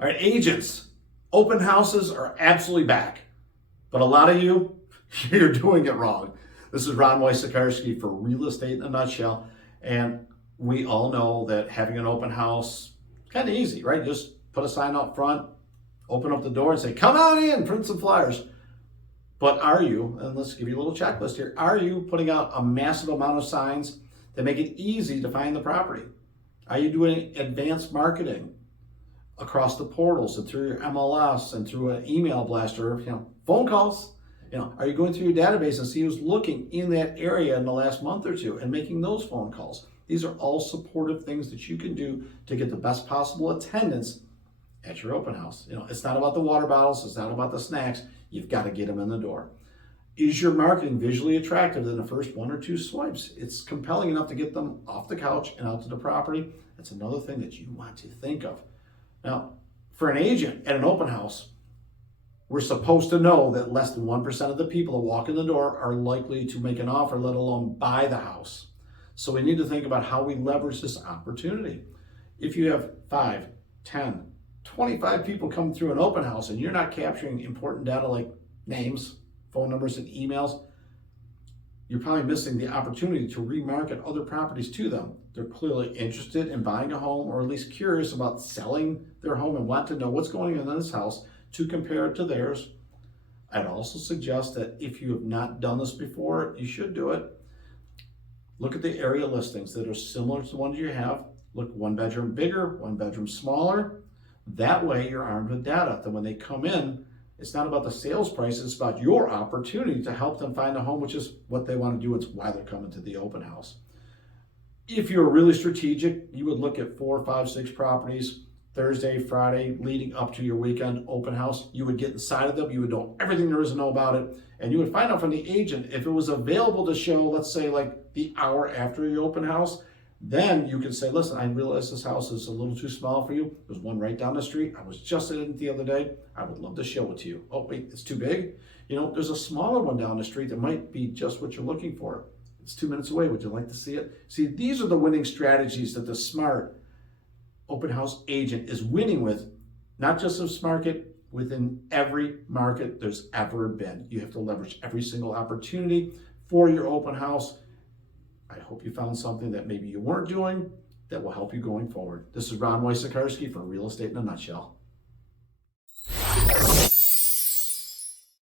All right, agents, open houses are absolutely back, but a lot of you, you're doing it wrong. This is Ron Wojciechowski for Real Estate in a Nutshell, and we all know that having an open house kind of easy, right? Just put a sign out front, open up the door, and say, "Come on in, print some flyers." But are you? And let's give you a little checklist here. Are you putting out a massive amount of signs that make it easy to find the property? Are you doing advanced marketing across the portals and through your MLS and through an email blast or phone calls? Are you going through your database and see who's looking in that area in the last month or two and making those phone calls? These are all supportive things that you can do to get the best possible attendance at your open house. It's not about the water bottles, it's not about the snacks. You've got to get them in the door. Is your marketing visually attractive in the first one or two swipes? It's compelling enough to get them off the couch and out to the property. That's another thing that you want to think of. Now, for an agent at an open house, we're supposed to know that less than 1% of the people that walk in the door are likely to make an offer, let alone buy the house. So we need to think about how we leverage this opportunity. If you have 5, 10, 25 people coming through an open house and you're not capturing important data like names, phone numbers, and emails, you're probably missing the opportunity to remarket other properties to them. They're clearly interested in buying a home or at least curious about selling their home and want to know what's going on in this house to compare it to theirs. I'd also suggest that if you have not done this before, you should do it. Look at the area listings that are similar to the ones you have. Look, one bedroom bigger, one bedroom smaller. That way you're armed with data. Then when they come in, it's not about the sales price, it's about your opportunity to help them find a home, which is what they want to do. It's why they're coming to the open house. If you're really strategic, you would look at 4, 5, 6 properties, Thursday, Friday, leading up to your weekend open house. You would get inside of them, you would know everything there is to know about it, and you would find out from the agent if it was available to show, let's say like the hour after your open house. Then you can say, "Listen, I realize this house is a little too small for you. There's one right down the street. I was just in it the other day. I would love to show it to you." "Oh, wait, it's too big?" There's a smaller one down the street that might be just what you're looking for. It's 2 minutes away. Would you like to see it? See, these are the winning strategies that the smart open house agent is winning with, not just this market, within every market there's ever been. You have to leverage every single opportunity for your open house. I hope you found something that maybe you weren't doing that will help you going forward. This is Ron Wojciechowski for Real Estate in a Nutshell.